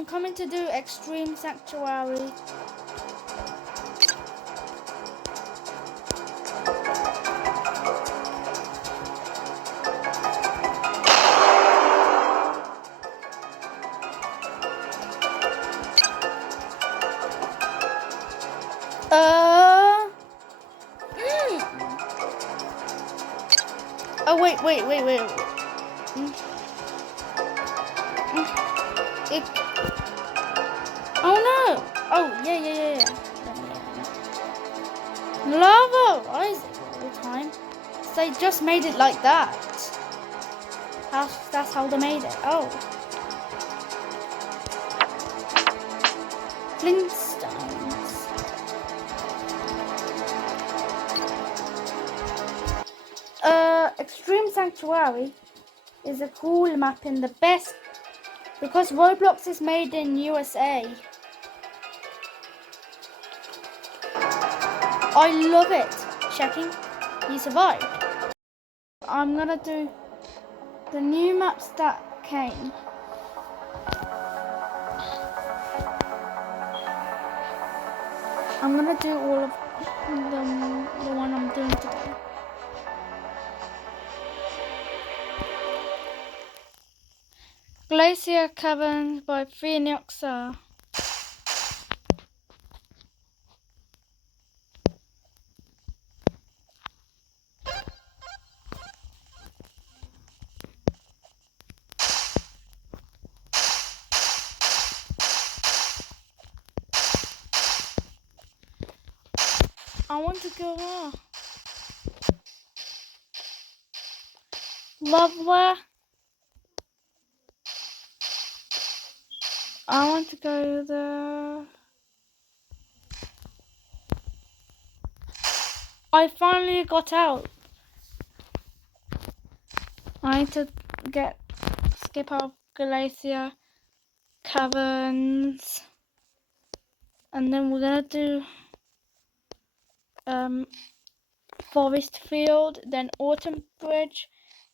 I'm coming to do Extreme Sanctuary. Oh, wait. It... Oh, no. Oh, yeah. Lava. Why is it all the time? They just made it like that. That's how they made it. Oh. Flintstones. Extreme Sanctuary is a cool map in the best because Roblox is made in USA. I love it. Checking. You survived. I'm gonna do the new maps that came. I'm gonna do all of the one I'm doing today. Glacier Caverns by Phoenioxa. I want to go there. Lovely. I want to go there. I finally got out. I need to skip out Glacier Caverns. And then we're gonna do Forest Field, then Autumn Bridge,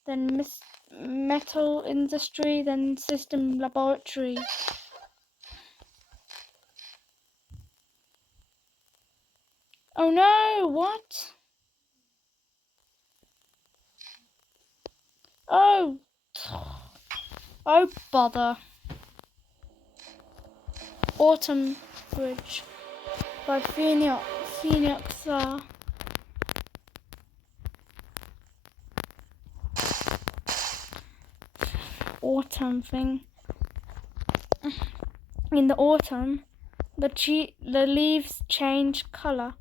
then Metal Industry, then System Laboratory. Oh no, what? Oh bother. Autumn Bridge by Phoenioxa. Autumn thing. In the autumn, the leaves change color.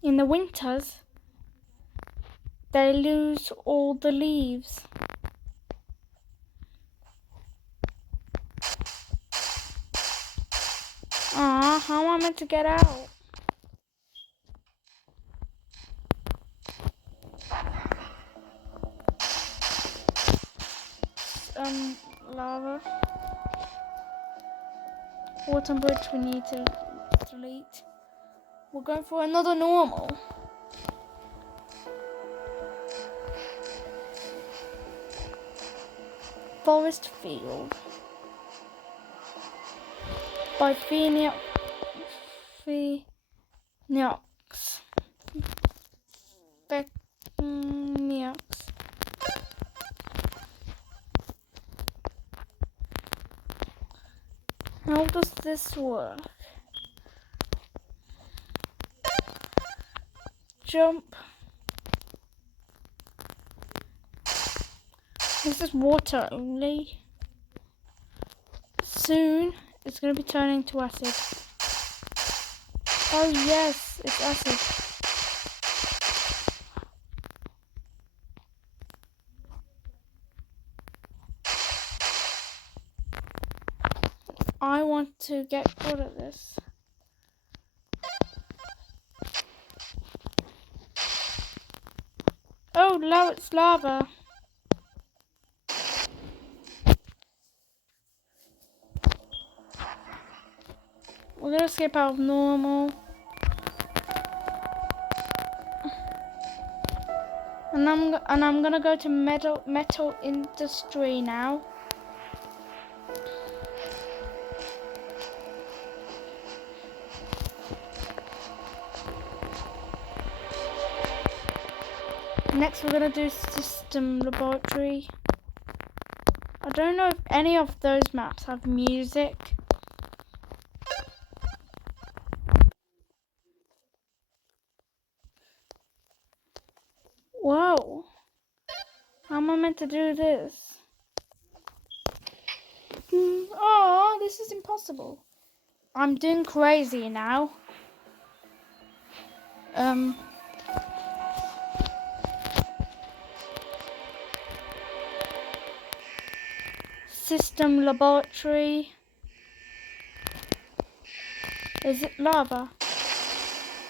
In the winters, they lose all the leaves. How am I meant to get out? Lava. Autumn Bridge we need to delete. We're going for another normal. Forest Field by Phoeniox. How does this work? Jump. This is water only. Soon it's going to be turning to acid. Oh yes, it's acid. I want to get good at this. Oh, now it's lava. We're gonna skip out of normal. And I'm gonna go to metal industry now. Next we're gonna do system laboratory. I don't know if any of those maps have music. Whoa. How am I meant to do this? Oh, this is impossible. I'm doing crazy now. System laboratory. Is it lava?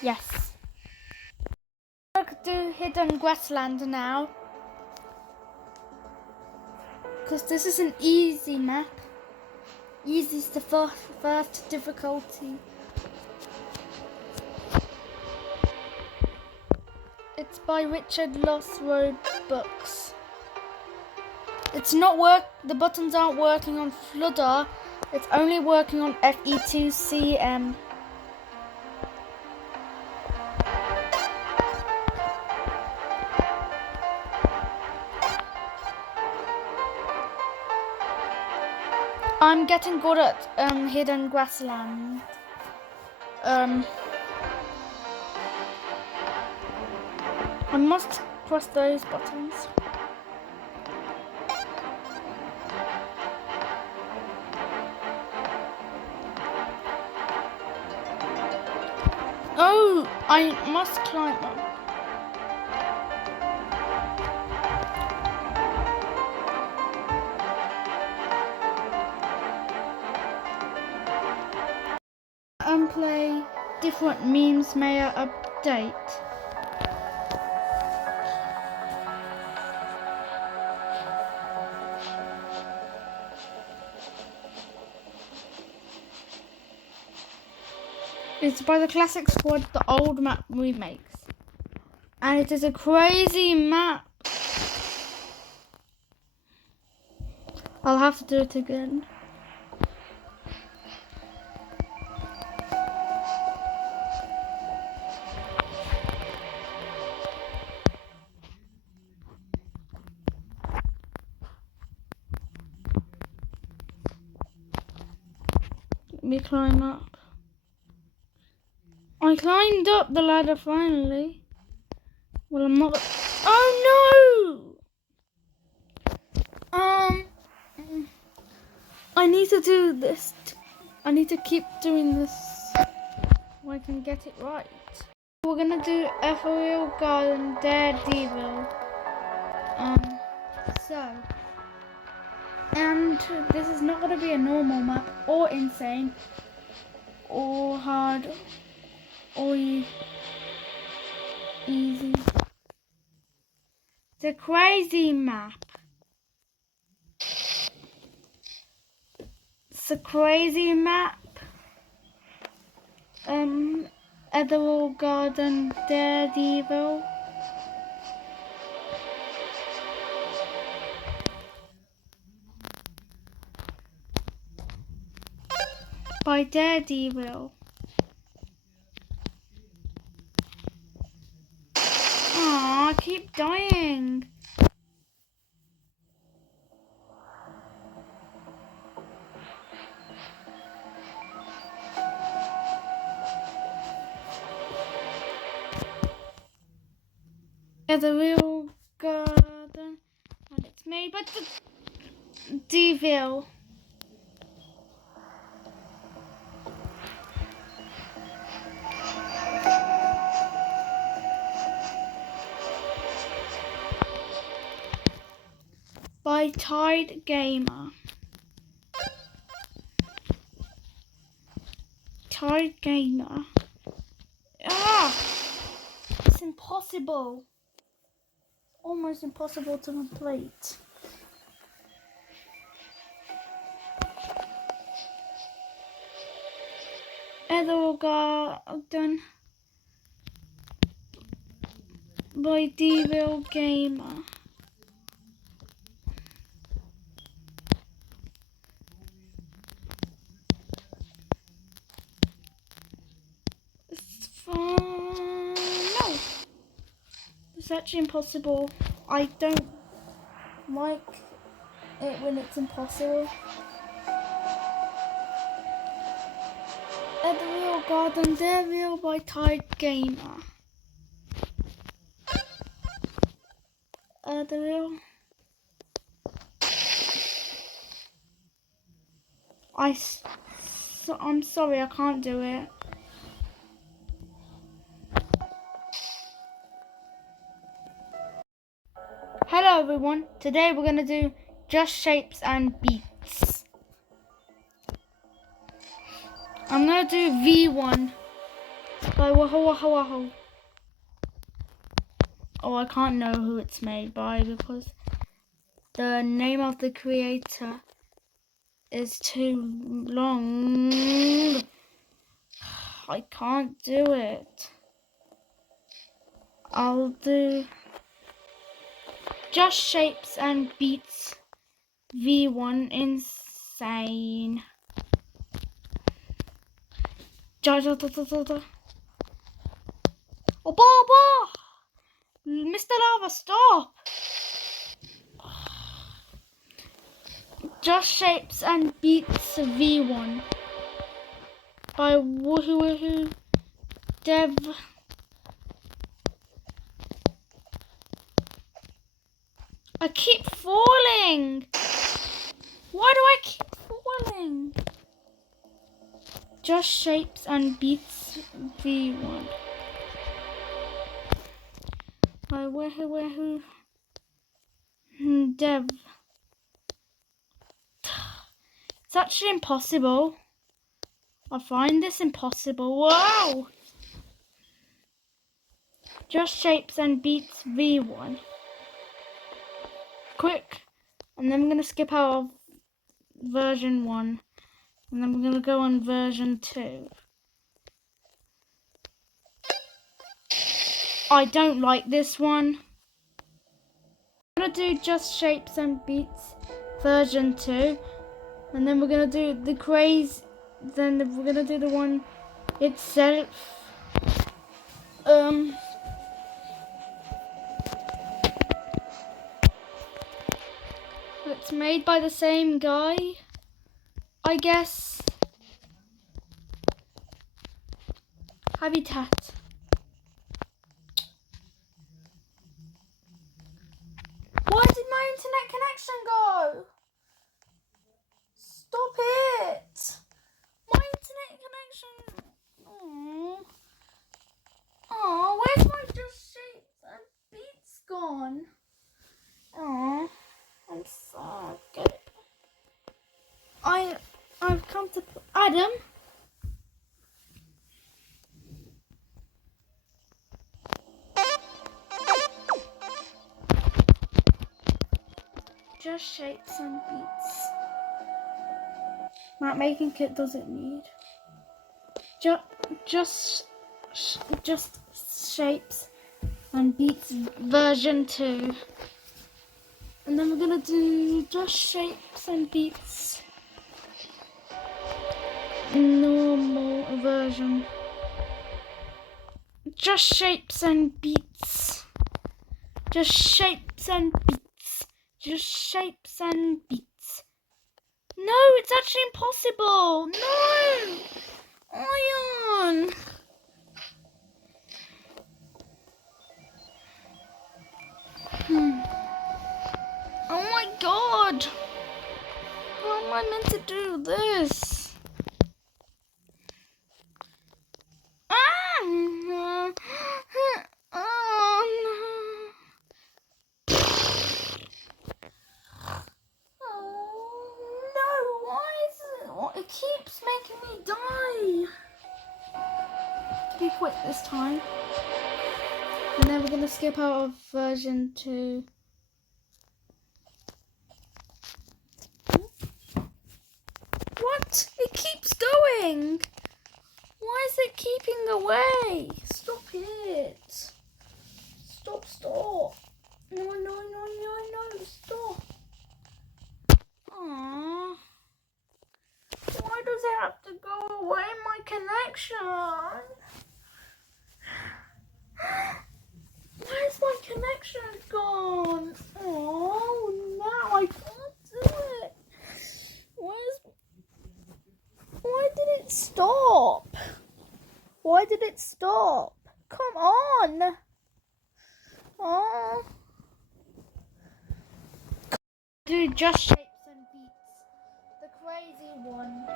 Yes. I could do hidden grassland now. Because this is an easy map. Easy is the first difficulty. It's by Richard Lothroyd Books. It's not the buttons aren't working on Flutter. It's only working on FE2CM. I'm getting good at hidden grassland. I must press those buttons. Oh, I must climb up. And play different memes may update. It's by the Classic Squad, the old map remakes. And it is a crazy map. I'll have to do it again. Let me climb up. I climbed up the ladder finally. Well, I'm not. Oh no! I need to do this. I need to keep doing this so I can get it right. We're gonna do Ethereal Garden Daredevil. And this is not gonna be a normal map or insane or hard or easy. It's a crazy map. It's a crazy map. Ethereal Garden Daredevil. By Daredevil. Aw, I keep dying. Ethereal Garden, and it's made by Devil. By Tide Gamer. Tide Gamer. Ah! It's impossible. Almost impossible to complete. Ethereal Garden by Devil Gamer. It's fun. No, it's actually impossible. I don't like it when it's impossible. At the Real Garden Devil by Tide Gamer. The real. I'm sorry, I can't do it. Hello everyone. Today we're gonna do Just Shapes and Beats. I'm gonna do V1 by Wahoo Wahoo Wahoo. Oh, I can't know who it's made by because the name of the creator is too long. I can't do it. I'll do Just Shapes and Beats V1 Insane. Oh, Baba! Mr. Lava, stop! Just Shapes and Beats V1 by Woohoo Woohoo Dev. I keep falling! Why do I keep falling? Just Shapes and Beats V1 by Woohoo Woohoo Dev. It's actually impossible. I find this impossible. Wow! Just Shapes and Beats V1. Quick. And then I'm going to skip out of version 1. And then we're going to go on version 2. I don't like this one. I'm going to do Just Shapes and Beats version 2. And then we're going to do the craze. Then we're going to do the one itself. It's made by the same guy, I guess. Habitat. Why did my internet connection go? Stop it! My internet connection. Oh, where's my Just Shapes and Beats gone? Oh, I'm sad. Get it. I've come to Adam. Just Shapes and Beats. Map making kit doesn't need. Just Shapes and Beats version 2. And then we're gonna do Just Shapes and Beats normal version. Just Shapes and Beats. Just Shapes and Beats. Just Shapes and Beats. No, it's actually impossible. No! Ion! Oh my god! How am I meant to do this? It keeps making me die. To be quick this time. And then we're going to skip out of version 2. What? It keeps going. Why is it keeping away? Stop it. Stop. stop. No, stop. Aww. Why does it have to go away, my connection? Where's my connection gone? Oh, now I can't do it. Why did it stop? Why did it stop? Come on. Oh. Do just shapes and beats. The crazy one.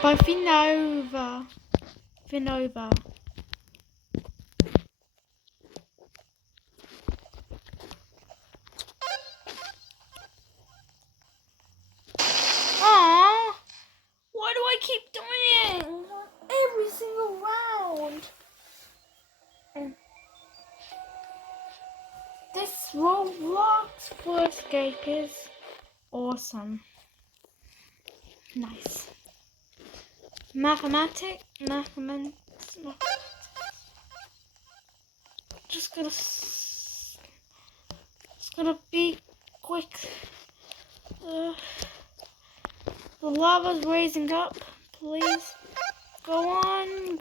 By Vinova. Aww. Why do I keep doing it? Every single round. And this Roblox for escape is awesome. Nice. Mathematics. Just gotta be quick. The lava's raising up. Please go on.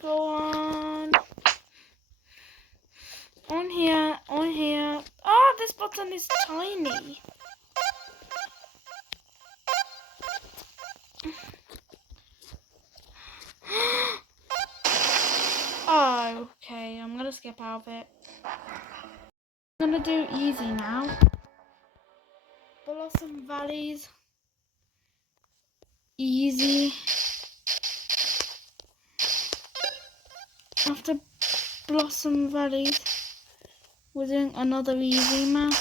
On here. Oh, this button is tiny. Oh, okay, I'm gonna skip out of it. I'm gonna do easy now. Blossom Valleys. Easy. After Blossom Valleys, we're doing another easy map.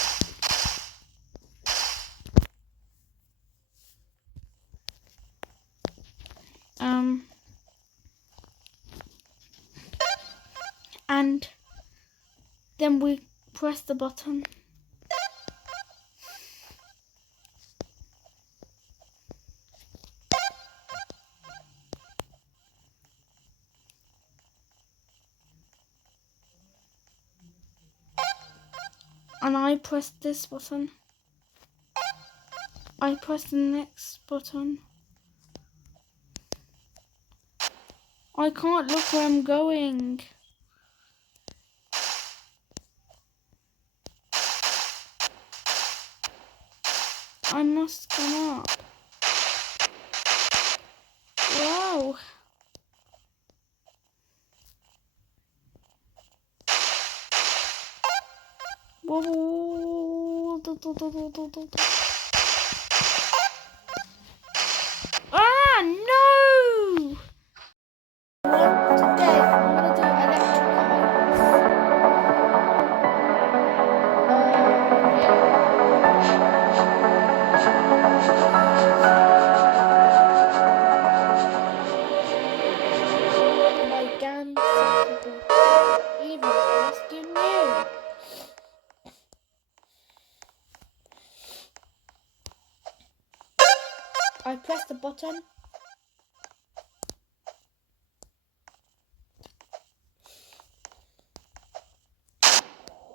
And then we press the button. And I press this button. I press the next button. I can't look where I'm going. I must come up. Wow. Whoa. Ah, no! Today I'm gonna do electric my GAN even rescue new. I press the button.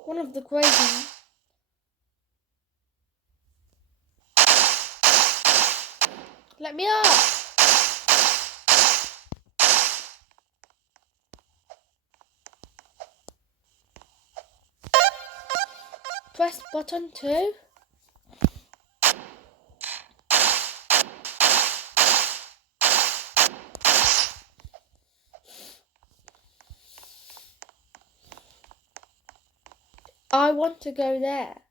One of the crazy. Let me up. Press button 2. I want to go there.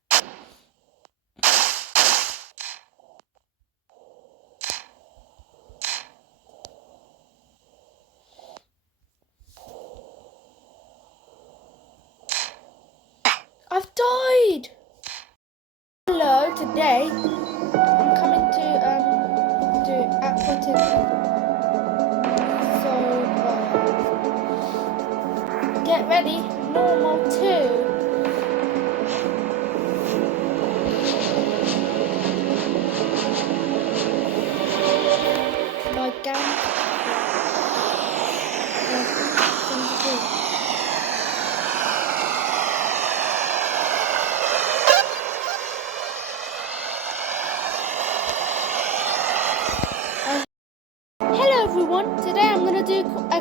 I've died. Hello, today I'm coming to Aquatic. So get ready, normal 2.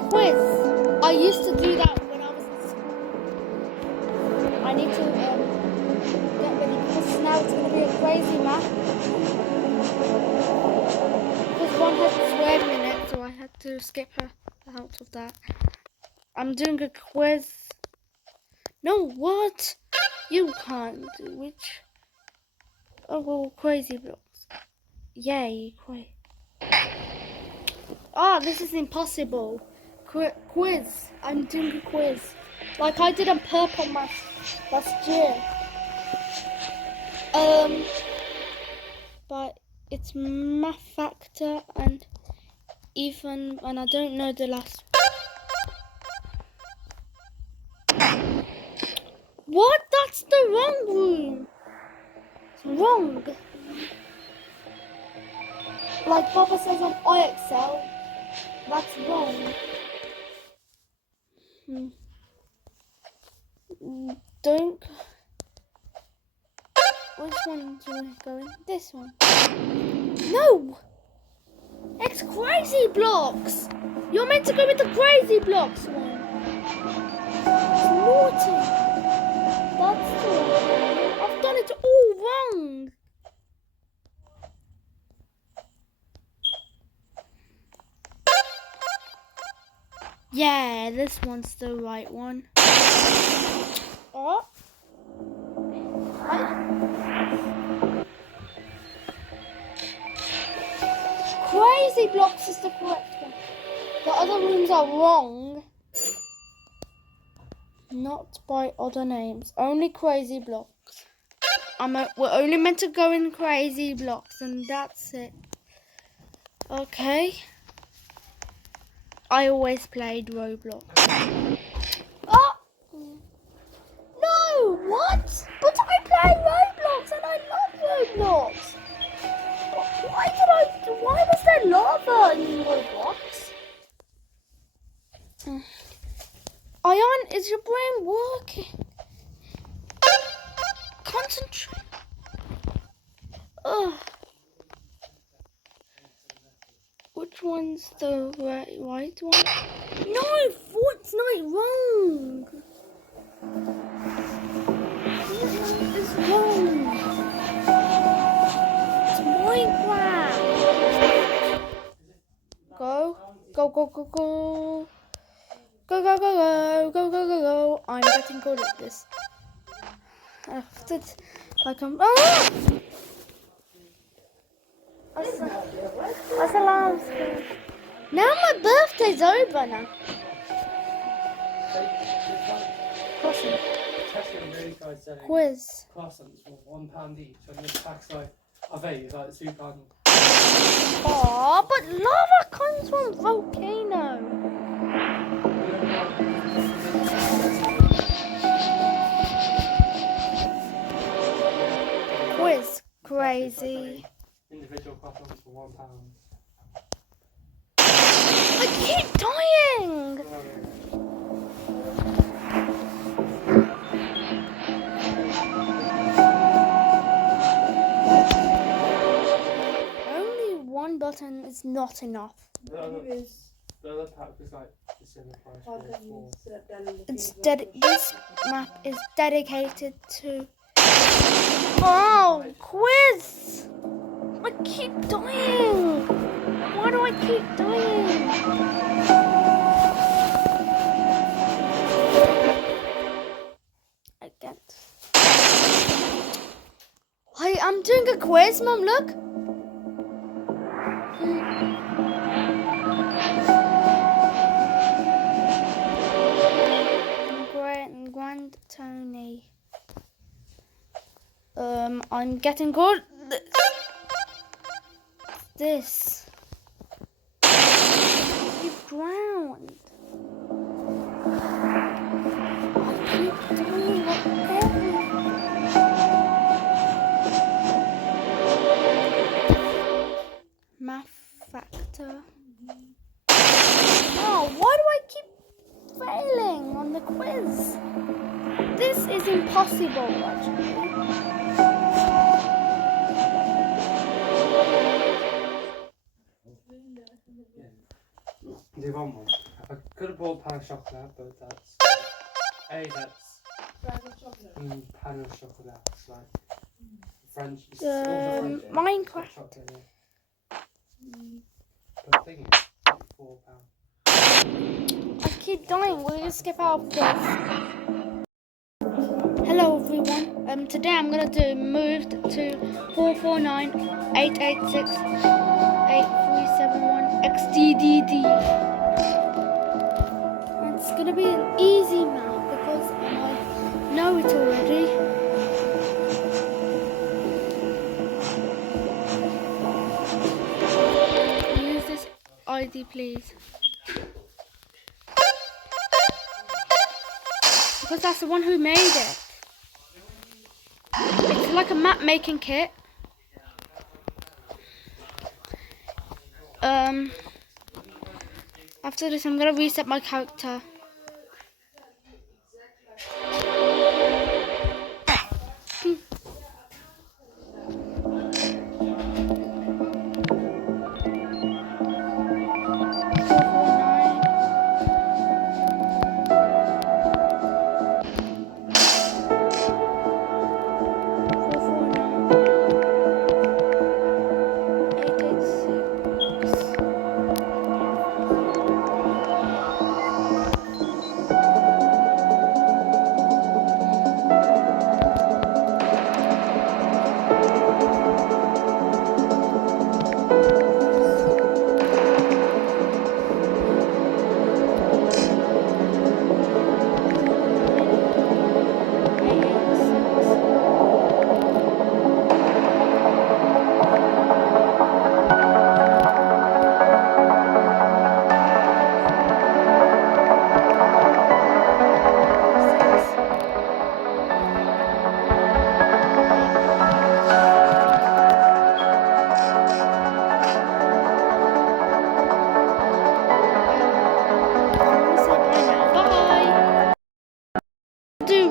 quiz. I used to do that when I was in school. I need to get ready because now it's going to be a crazy map. Because one had swearing in it, so I had to skip her out of that. I'm doing a quiz. No, what? You can't do which? Oh, well, crazy blocks. Yay, crazy. Ah, this is impossible. Quiz. I'm doing a quiz. Like I did on purple last year. But it's Math Factor and even, and I don't know the last. What? That's the wrong room. It's wrong. Like Papa says on IXL, that's wrong. Don't. Which one do you want to go in? This one. No! It's Crazy Blocks! You're meant to go with the Crazy Blocks one. It's naughty. That's the one. I've done it all wrong. Yeah, this one's the right one. Oh. Crazy Blocks is the correct one. The other rooms are wrong. Not by other names. Only Crazy Blocks. We're only meant to go in Crazy Blocks and that's it. Okay. I always played Roblox. Oh! No! What? But I play Roblox and I love Roblox. Why was there lava in Roblox? Ion, is your brain working? Concentrate. Ugh. Which one's the right one? No, Fortnite wrong. It's wrong. It's Minecraft. Go. Go, go, go, go. Go, go, go, go, go, go, go, go. I'm getting good at this. After like I'm. Ah! Assalam. Now my birthday's over now. Quiz. Croissants for £1 each, and this tax like of 8 is like £2. Oh, but lava comes from volcano. Quiz. Crazy. Individual croissants for £1. I keep dying. Only one button is not enough. The other pack is like the similar price. This map is dedicated to. Oh, quiz! I keep dying. Why do I keep dying? I can't. I'm doing a quiz, Mum. Look. Grand Tony. I'm getting good. This. You've drowned. I keep doing whatever. Math Factor. Oh, why do I keep failing on the quiz? This is impossible, actually. Do one more. I could have bought pan au chocolat, but that's pan au chocolat. It's like French. It's also French. Minecraft. Chocolate, yeah. But the thing is, £4. I keep dying. We're gonna skip out of this. Hello everyone. Today I'm gonna do moved to 449-886-8371 XDDD. It's gonna be an easy map because I know it already. Use this ID, please. Because that's the one who made it. It's like a map making kit. After this, I'm gonna reset my character.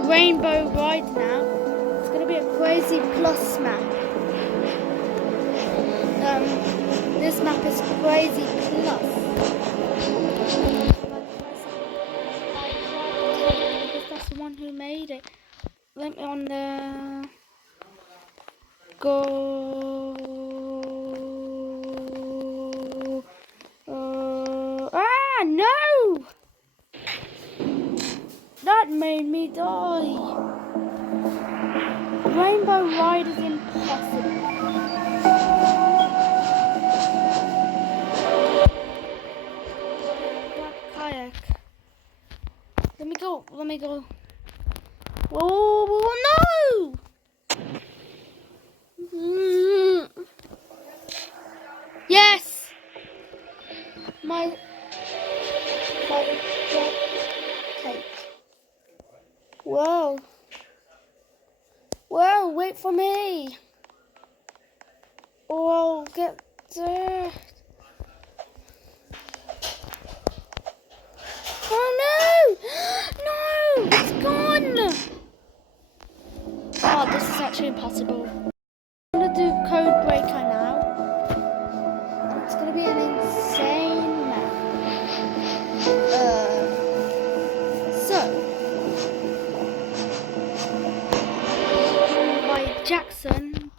Rainbow Ride now. It's gonna be a crazy plus map. This map is crazy plus. Because that's the one who made it. Let me on the go. No! That made me die. Rainbow Ride is impossible. Grab kayak. Let me go. Oh no! Yes! My cake. Whoa. Whoa, wait for me. Or I'll get dirt. Oh no! No! It's gone! Oh, this is actually impossible. I'm gonna do Code Breaker now. It's gonna be an insane map. By Jackson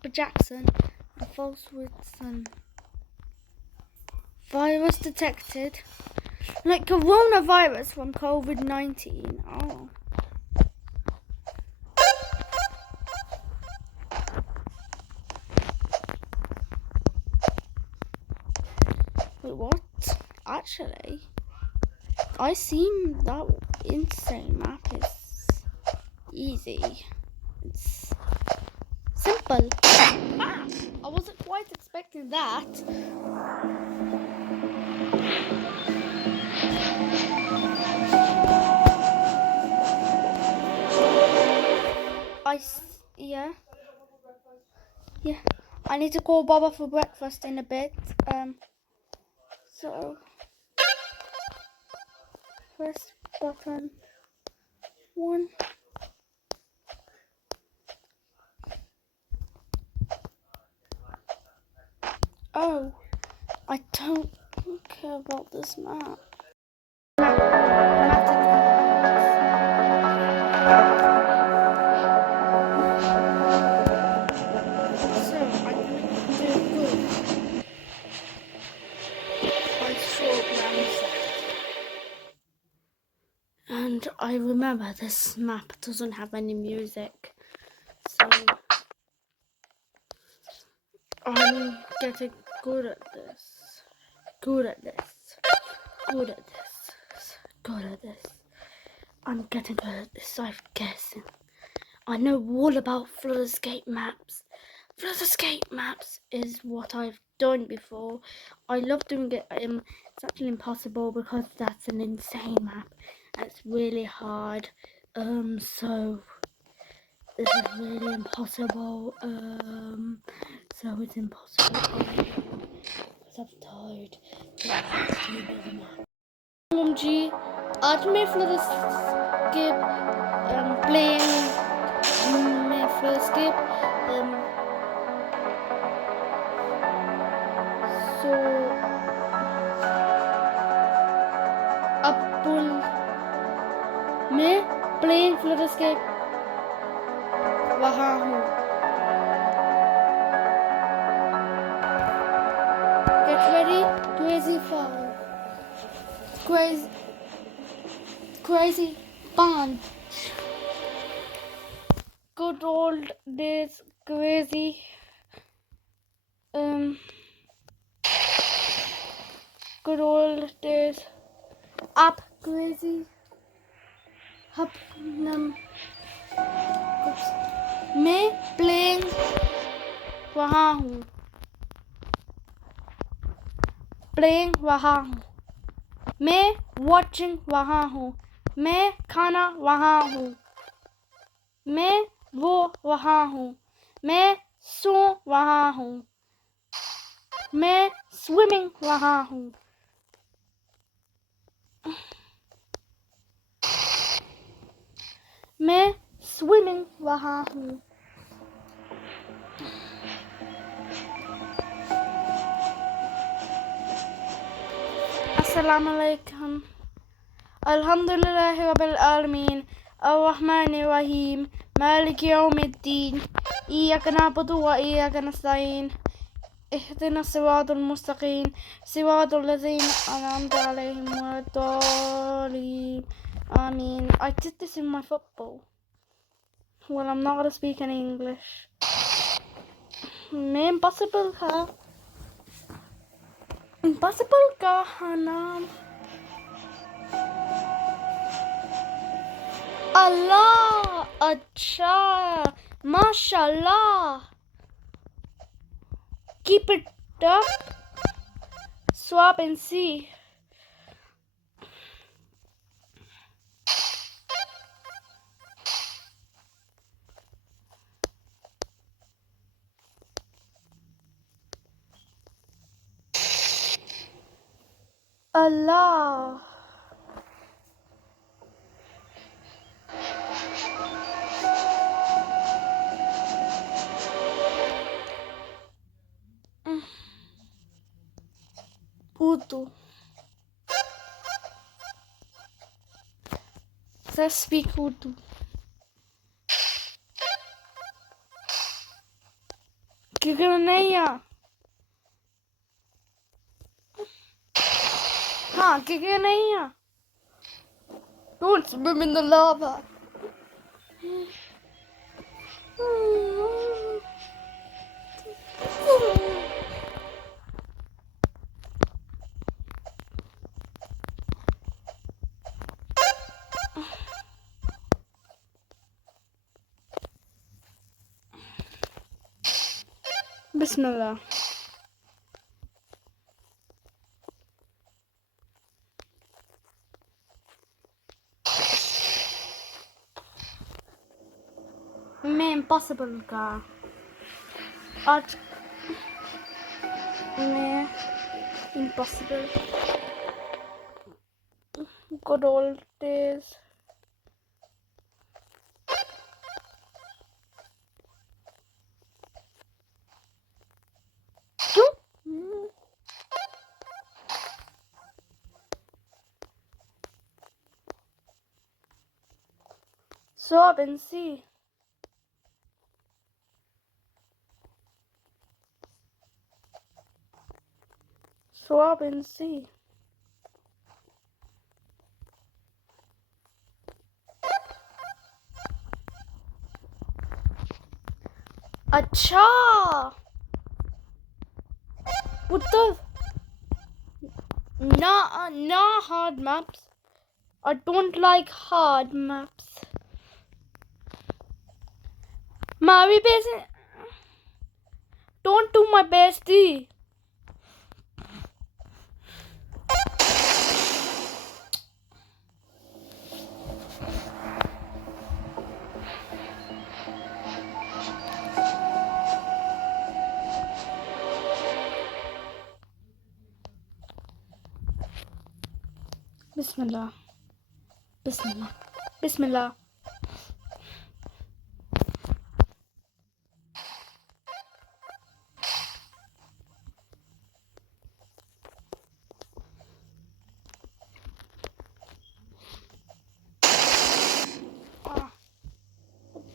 and Falswoodson. Virus detected. Like coronavirus from COVID-19. Oh. Wait, what? Actually, I seen that insane map is easy. It's simple. Ah, I wasn't quite expecting that. Yeah. I need to call Baba for breakfast in a bit. So press button 1. Oh, I don't care about this map. And I remember this map doesn't have any music, so I'm getting good at this. Good at this. Good at this. Good at this. I'm getting good at this, I'm guessing. I know all about flood escape maps. Flood escape maps is what I've done before. I love doing it. It's actually impossible because that's an insane map. It's really hard. So this is really impossible. So it's impossible. I'm tired. OMG, आज मैं flood escape playing flood escape. So अब मैं playing flood escape वहाँ हूँ. Get ready, crazy fun, crazy fun. Good old days, crazy. Good old days. Up crazy. Up मैं playing वहाँ हूँ. Playing वहाँ हूँ. मैं watching वहाँ हूँ. मैं खाना वहाँ हूँ. मैं वो वहाँ हूँ. मैं सो वहाँ हूँ. मैं swimming वहाँ हूँ. मैं swimming वहाँ हूँ. अस्सलाम वालेकुम. अल्हम्दुलिल्लाहि रब्बिल आलमीन. अर्रहमानिर रहीम. मालिक यौमिद्दीन. इय्याका नअबुदु व इय्याका नस्तईन. اهدنا الصراط المستقيم صراط الذين أنعمت عليهم غير الضالين. Amen. I did this in my football. Well, I'm not gonna speak any English. Impossible ka? Impossible ka, Hanam? Allah, Acha, Mashallah. Keep it up. Swap and see. Allah. Urdu. Let's speak Urdu. Kiganaya. हाँ क्या नहीं है. Don't swim in the lava. Bismillah. मैं impossible का. आज मैं impossible. Good old days. Swab and see. Swab and see. Acha! What the? Nah, hard maps. I don't like hard maps. Mary Basin. Don't do my bestie. Bismillah. Bismillah. Bismillah.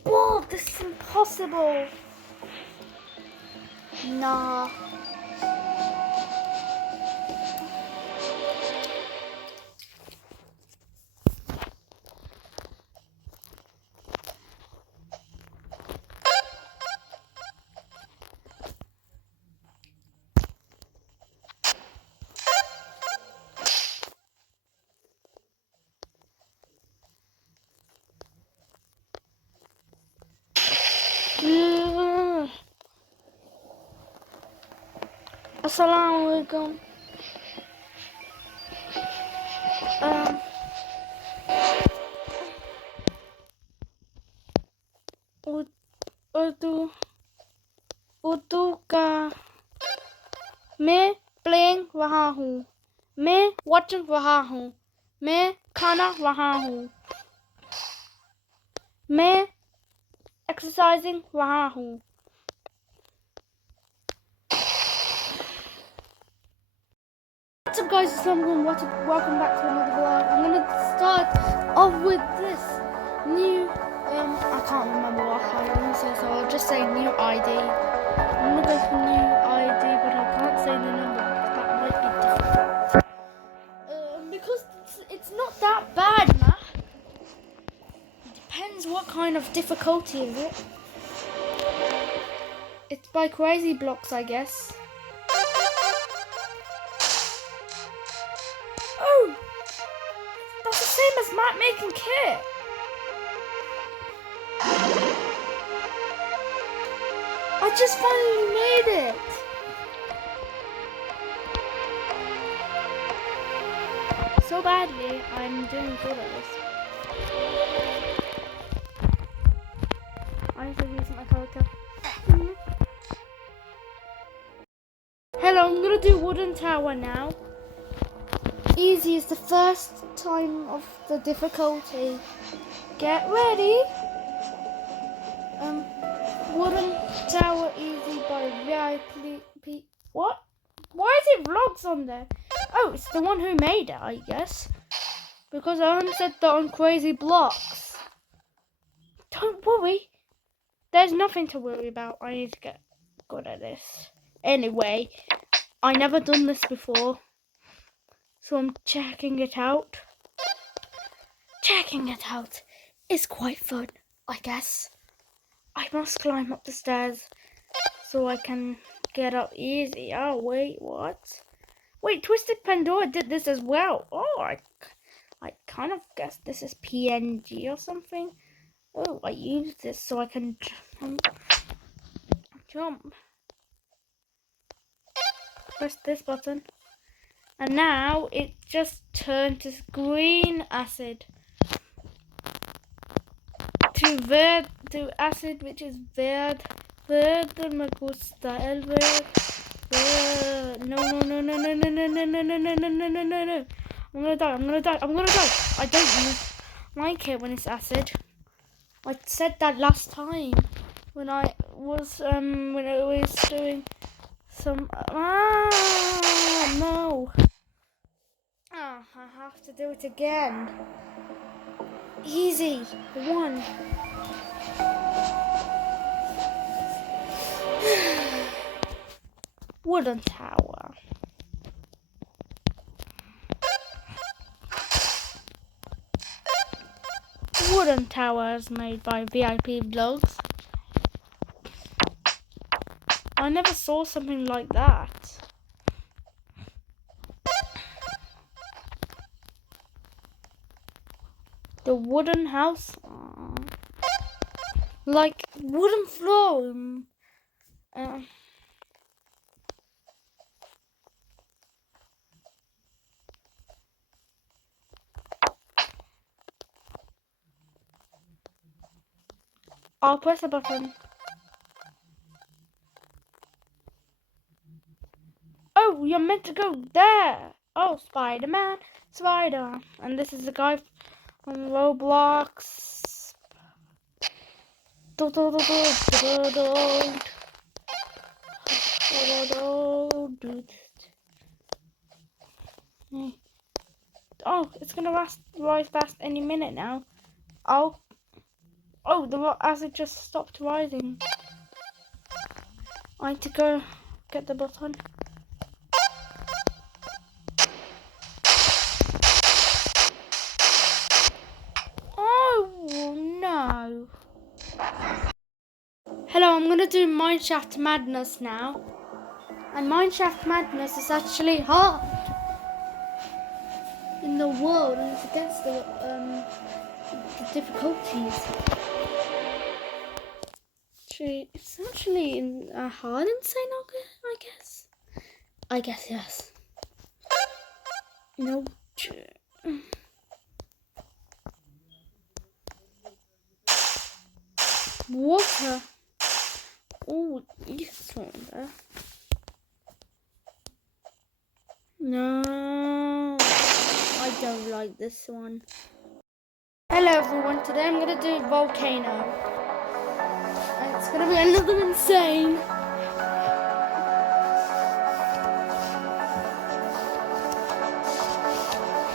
Whoa, this is impossible. Nah. Assalamualaikum. Urdu का मैं playing वहाँ हूँ, मैं watching वहाँ हूँ, मैं खाना वहाँ हूँ, मैं एक्सरसाइजिंग वहाँ हूँ. What's up guys, it's Lumgun. Welcome back to another vlog. I'm going to start off with this new, I can't remember what I want to say, so I'll just say new ID. I'm going to go for new ID, but I can't say the number because that might be difficult. Because it's not that bad, man. It depends what kind of difficulty is it. It's by Crazy Blocks, I guess. Oh! That's the same as Matt making kit. I just finally made it. So badly, I'm doing good at this. I need to reset my character. Hello, I'm gonna do wooden tower now. Easy is the first time of the difficulty. Get ready. Wooden tower easy by VIP. What? Why is it vlogs on there? Oh, it's the one who made it, I guess. Because I only said that on Crazy Blocks. Don't worry. There's nothing to worry about. I need to get good at this. Anyway, I never done this before. So I'm checking it out. Checking it out is quite fun, I guess. I must climb up the stairs so I can get up easy. Oh, wait, what? Wait, Twisted Pandora did this as well. Oh, I kind of guess this is PNG or something. Oh, I used this so I can jump. Press this button. And now it just turned to green acid. To acid, which is verde. Verde me gusta. El verde. No. I'm gonna die. I don't like it when it's acid. I said that last time when I was doing some. No. I have to do it again. Easy. 1. Wooden tower. Wooden tower is made by VIP Vlogs. I never saw something like that. The wooden house. Like wooden floor. I'll press a button. Oh, you're meant to go there. Oh, Spider-Man, Spider. And this is the guy from Roblox. Oh, it's gonna rise past any minute now. Oh, the acid just stopped rising. I need to go get the button. Oh no. Hello, I'm gonna do Mineshaft Madness now. And Mineshaft Madness is actually hard in the world, and it's against the difficulties. It's actually hard in St. August, I guess. I guess, yes. No. Water. Oh, this one there. No, I don't like this one. Hello everyone, today I'm gonna do Volcano. And it's gonna be another insane.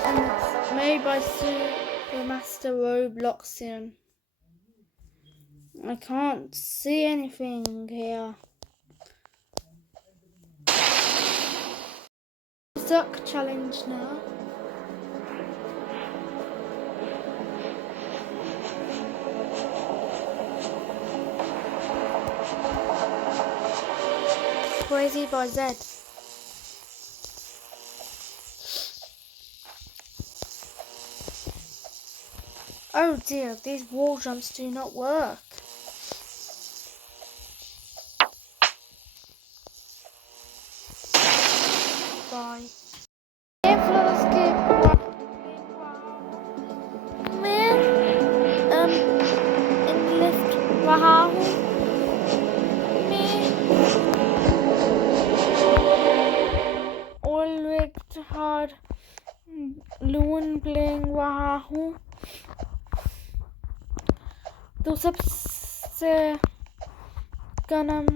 And it's made by Supermaster Robloxian. I can't see anything here. Duck challenge now. Crazy by Zed. Oh dear, these wall jumps do not work. Bye. Wow. Olvigt har Loon playing Wahoo. तो सबसे गनम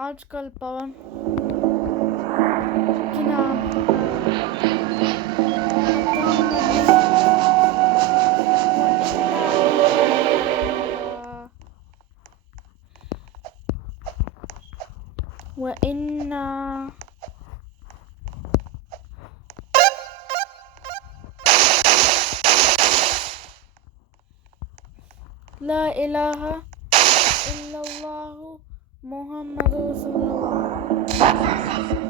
आजकल पवन وإن لا إله إلا الله محمد رسول الله